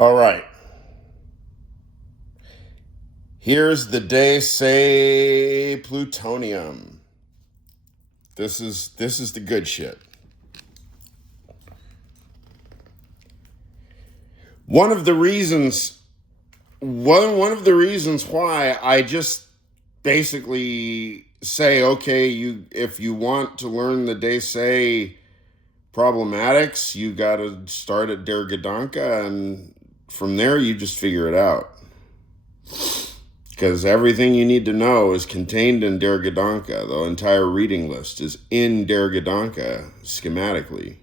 All right. Here's the day say plutonium. This is the good shit. One of the reasons why I just basically say, okay, if you want to learn the day say problematics, you got to start at Der Gedanke, and from there you just figure it out. Because everything you need to know is contained in Der Gedanke. The entire reading list is in Der Gedanke schematically.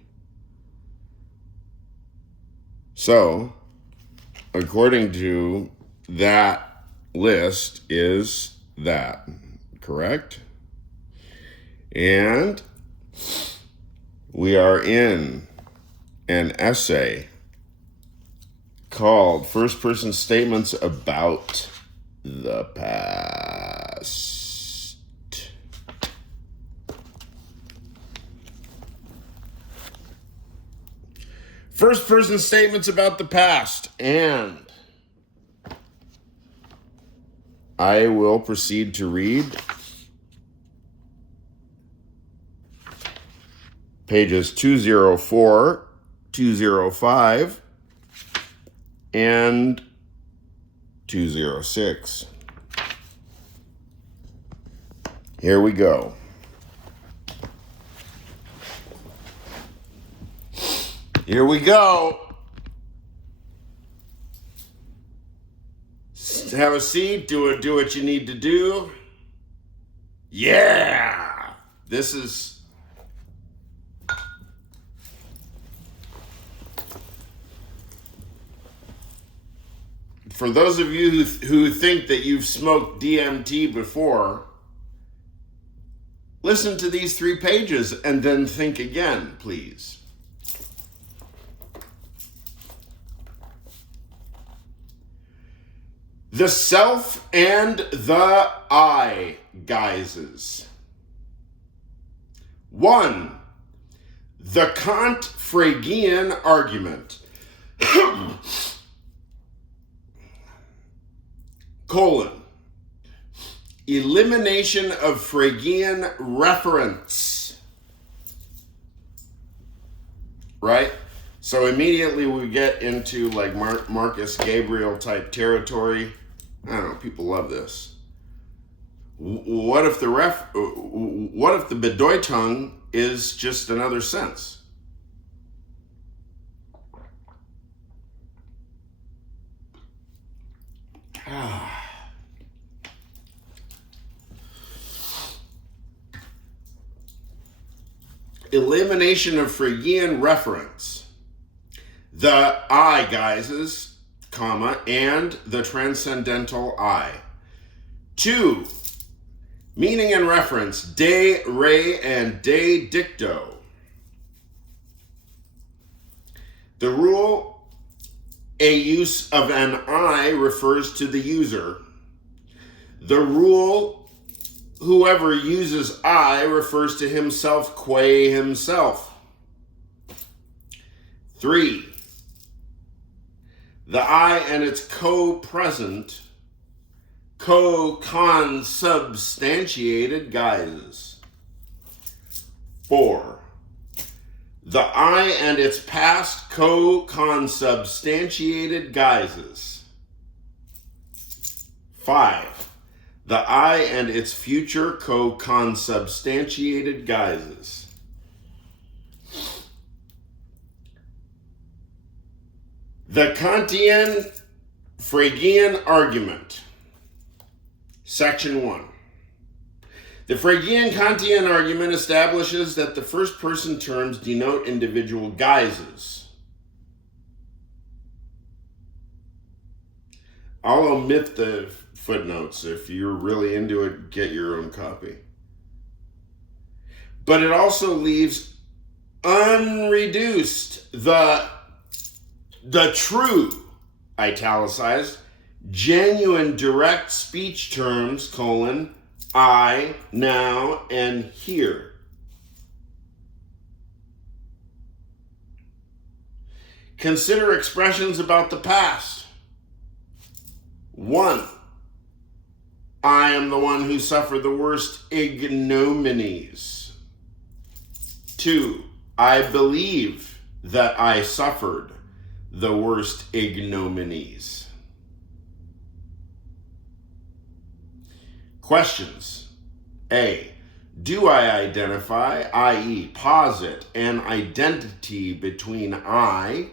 So, according to that list is that, correct? And we are in an essay called First Person Statements About the Past. First Person Statements About the Past. And I will proceed to read pages 204, 205, and 206. Here we go. Here we go. Have a seat. Do what you need to do. Yeah. This is for those of you who think that you've smoked DMT before. Listen to these 3 pages and then think again, please. The self and the I guises. 1. The Kant-Fregean argument. Colon. Elimination of Fregean reference. Right? So immediately we get into like Marcus Gabriel type territory. I don't know, people love this. What if the Bedeutung is just another sense? Elimination of Fregean reference. The I guises, comma, and the transcendental I. 2. Meaning and reference, de re and de dicto. The rule, a use of an I refers to the user. The rule, whoever uses I refers to himself qua himself. 3. The I and its co-present, co-consubstantiated guises. 4. The I and its past co-consubstantiated guises. 5. The I and its future co-consubstantiated guises. The Kantian Fregean argument. Section 1. The Fregean Kantian argument establishes that the first person terms denote individual guises. I'll omit the footnotes. If you're really into it, get your own copy. But it also leaves unreduced the true, italicized, genuine direct speech terms, colon, I, now, and here. Consider expressions about the past. 1. I am the one who suffered the worst ignominies. 2. I believe that I suffered the worst ignominies. Questions. A. Do I identify, i.e., posit an identity between I,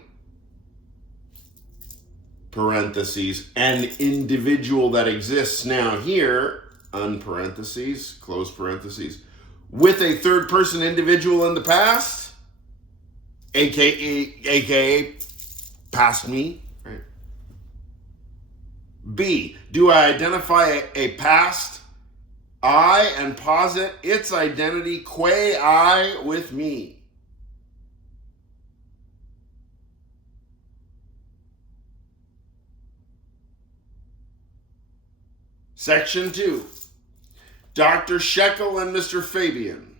parentheses, an individual that exists now here, unparentheses, close parentheses, with a third person individual in the past, aka past me, right? B, do I identify a past I and posit its identity qua I with me? Section 2. Dr. Shekill and Mr. Fabian.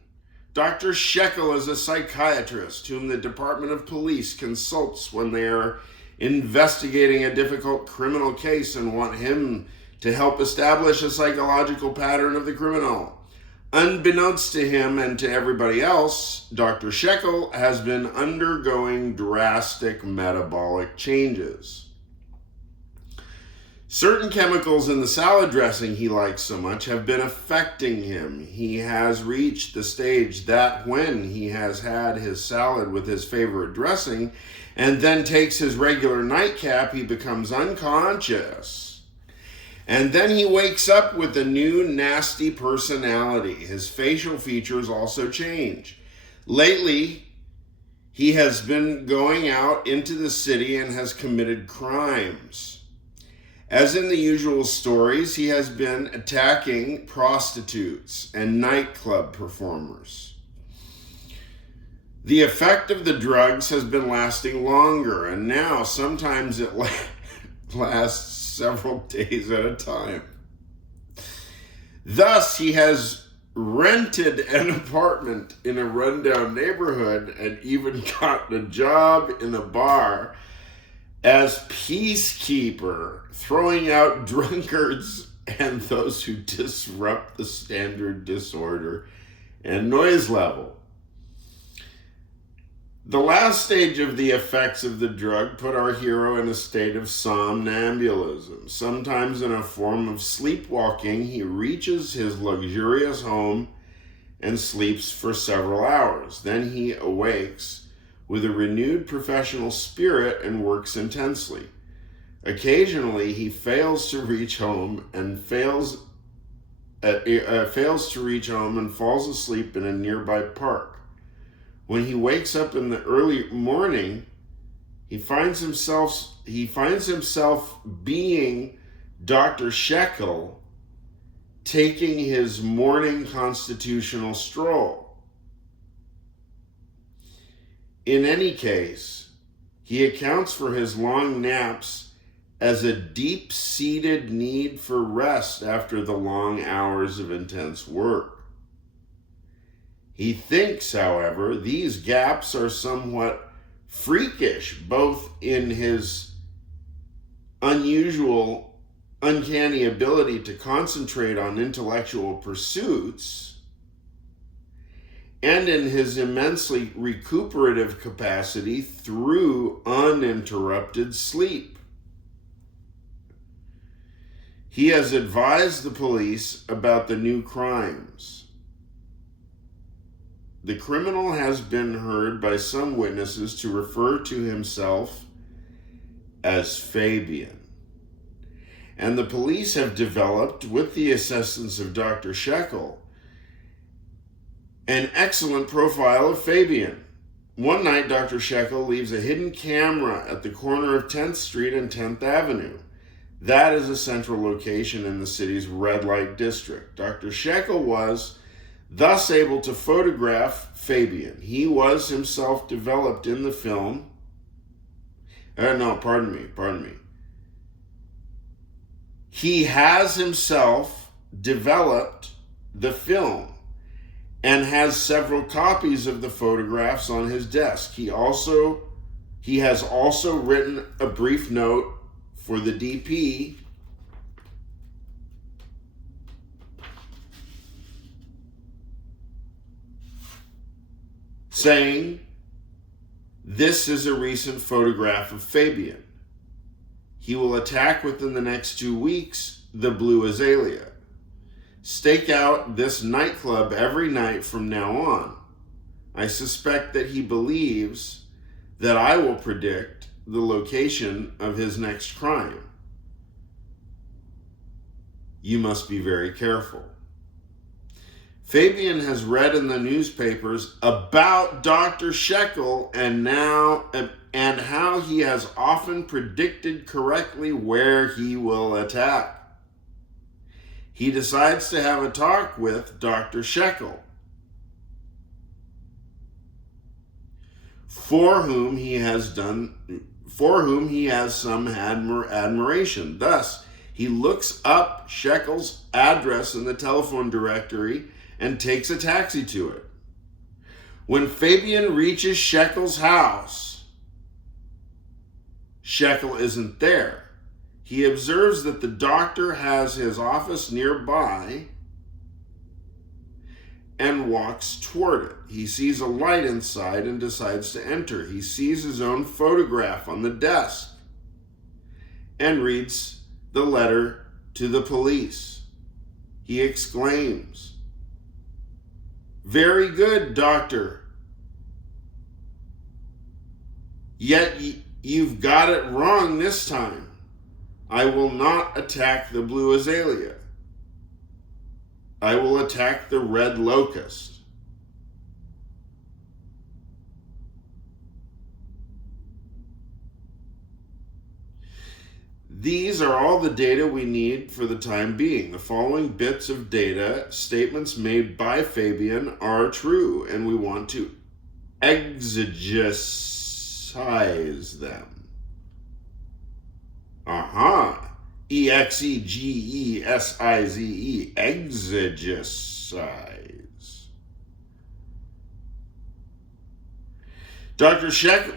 Dr. Shekill is a psychiatrist whom the Department of Police consults when they are investigating a difficult criminal case and want him to help establish a psychological pattern of the criminal. Unbeknownst to him and to everybody else, Dr. Shekill has been undergoing drastic metabolic changes. Certain chemicals in the salad dressing he likes so much have been affecting him. He has reached the stage that when he has had his salad with his favorite dressing and then takes his regular nightcap, he becomes unconscious. And then he wakes up with a new nasty personality. His facial features also change. Lately, he has been going out into the city and has committed crimes. As in the usual stories, he has been attacking prostitutes and nightclub performers. The effect of the drugs has been lasting longer, and now sometimes it lasts several days at a time. Thus, he has rented an apartment in a rundown neighborhood and even gotten a job in a bar as peacekeeper, throwing out drunkards and those who disrupt the standard disorder and noise level. The last stage of the effects of the drug put our hero in a state of somnambulism. Sometimes in a form of sleepwalking, he reaches his luxurious home and sleeps for several hours. Then he awakes with a renewed professional spirit and works intensely. Occasionally, he fails to reach home and falls asleep in a nearby park. When he wakes up in the early morning, he finds himself being Dr. Shekill taking his morning constitutional stroll. In any case, he accounts for his long naps as a deep-seated need for rest after the long hours of intense work. He thinks, however, these gaps are somewhat freakish, both in his unusual, uncanny ability to concentrate on intellectual pursuits and in his immensely recuperative capacity through uninterrupted sleep. He has advised the police about the new crimes. The criminal has been heard by some witnesses to refer to himself as Fabian. And the police have developed, with the assistance of Dr. Shekill, an excellent profile of Fabian. One night, Dr. Shekill leaves a hidden camera at the corner of 10th Street and 10th Avenue. That is a central location in the city's red light district. Dr. Shekill was thus able to photograph Fabian. He was himself developed in the film. Pardon me. He has himself developed the film and has several copies of the photographs on his desk. He He has also written a brief note for the DP saying, "This is a recent photograph of Fabian. He will attack within the next 2 weeks the Blue Azalea. Stake out this nightclub every night from now on. I suspect that he believes that I will predict the location of his next crime. You must be very careful." Fabian has read in the newspapers about Dr. Shekill and how he has often predicted correctly where he will attack. He decides to have a talk with Dr. Shekill, for whom he has some admiration. Thus, he looks up Shekill's address in the telephone directory and takes a taxi to it. When Fabian reaches Shekill's house, Shekill isn't there. He observes that the doctor has his office nearby and walks toward it. He sees a light inside and decides to enter. He sees his own photograph on the desk and reads the letter to the police. He exclaims, "Very good, doctor. Yet you've got it wrong this time. I will not attack the Blue Azalea. I will attack the red locust." These are all the data we need for the time being. The following bits of data, statements made by Fabian, are true, and we want to exegesize them. E-X-E-G-E-S-I-Z-E, exegesize. Dr. Shekill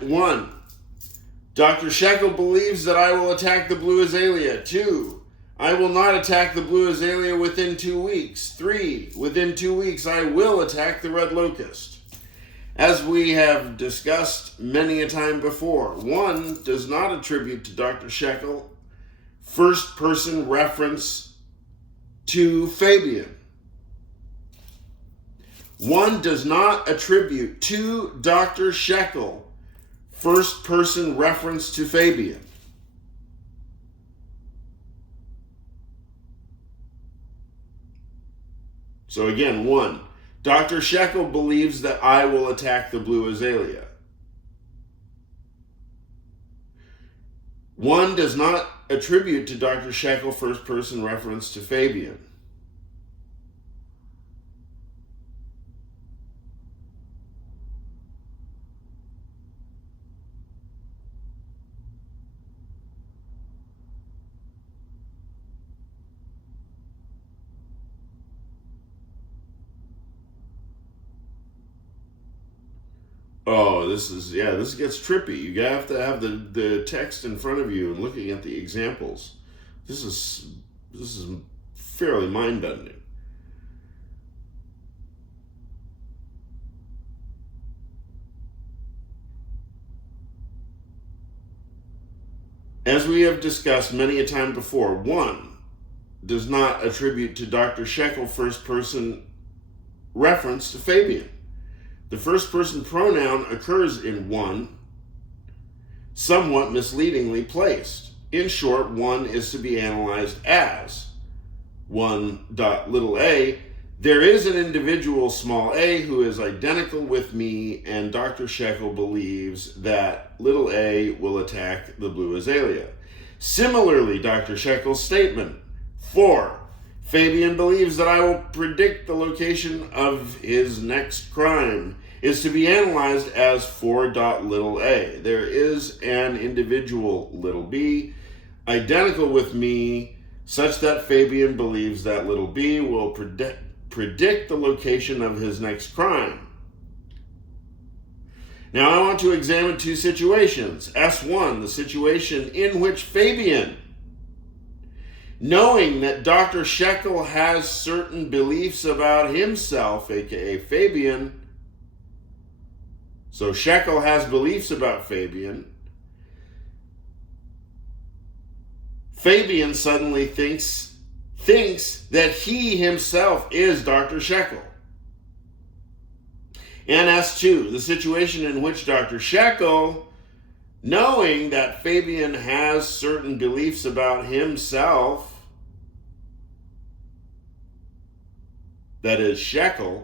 believes that I will attack the Blue Azalea. 2, I will not attack the Blue Azalea within 2 weeks. 3, within 2 weeks I will attack the red locust. As we have discussed many a time before, 1 does not attribute to Dr. Shekill first-person reference to Fabian. 1 does not attribute to Dr. Shekill first-person reference to Fabian. So again, 1, Dr. Shekill believes that I will attack the Blue Azalea. 1 does not attribute to Dr. Shekill first-person reference to Fabian. Oh, this gets trippy. You have to have the text in front of you and looking at the examples. This is fairly mind-bending. As we have discussed many a time before, 1 does not attribute to Dr. Shekill first-person reference to Fabian. The first-person pronoun occurs in 1, somewhat misleadingly placed. In short, 1 is to be analyzed as 1.a. There is an individual, small a, who is identical with me, and Dr. Shekill believes that little a will attack the Blue Azalea. Similarly, Dr. Shekill's statement, 4, Fabian believes that I will predict the location of his next crime, is to be analyzed as 4.a. There is an individual, little b, identical with me, such that Fabian believes that little b will predict the location of his next crime. Now I want to examine two situations. S1, the situation in which Fabian, knowing that Dr. Shekill has certain beliefs about himself, aka Fabian, so Shekill has beliefs about Fabian. Fabian suddenly thinks that he himself is Dr. Shekill. And S2, the situation in which Dr. Shekill, knowing that Fabian has certain beliefs about himself, that is Shekill,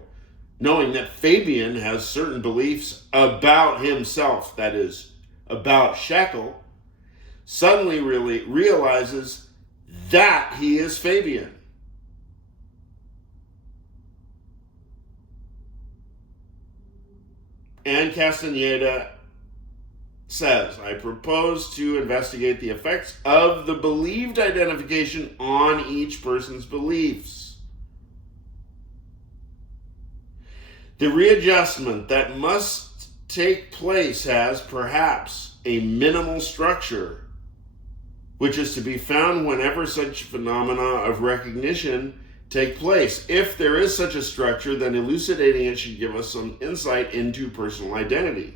knowing that Fabian has certain beliefs about himself, that is about Shekill, suddenly really realizes that he is Fabian. And Castaneda says, I propose to investigate the effects of the believed identification on each person's beliefs. The readjustment that must take place has perhaps a minimal structure, which is to be found whenever such phenomena of recognition take place. If there is such a structure, then elucidating it should give us some insight into personal identity.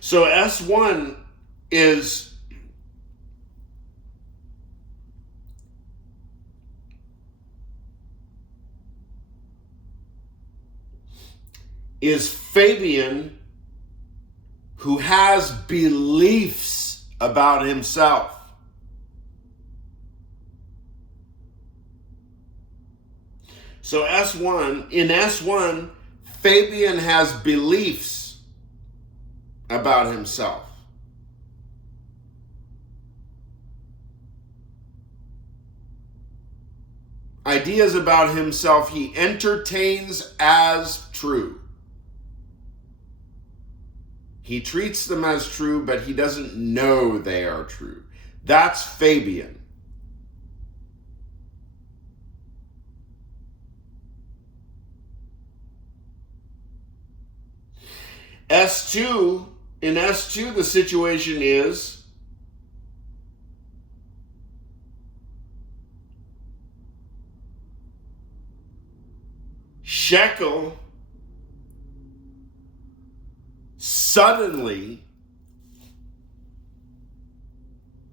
So S1 is Fabian, who has beliefs about himself. So in S1, Fabian has beliefs about himself. Ideas about himself he entertains as true. He treats them as true, but he doesn't know they are true. That's Fabian. S2, in S2, the situation is Shekill suddenly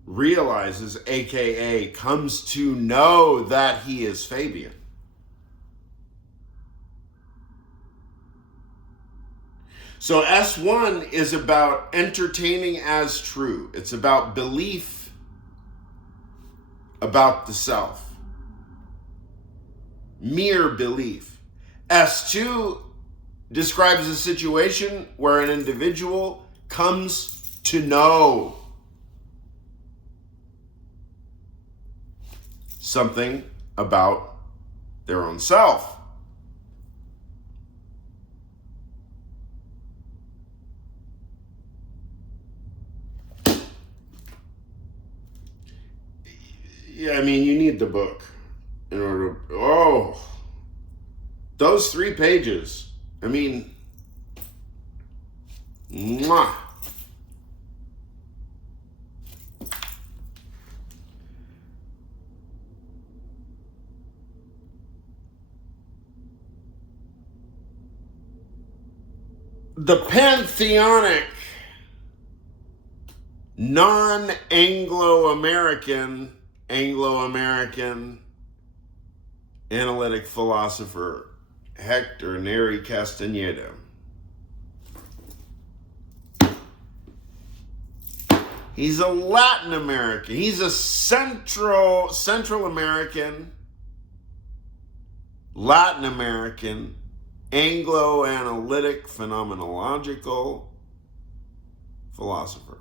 realizes, aka comes to know, that he is Fabian. So S1 is about entertaining as true. It's about belief about the self. Mere belief. S2 describes a situation where an individual comes to know something about their own self. Yeah, I mean, you need the book in order to, those 3 pages. I mean, mwah. The pantheonic, non-Anglo-American, Anglo-American analytic philosopher Hector Neri Castaneda. He's a Latin American. He's a Central American, Latin American, Anglo-analytic phenomenological philosopher.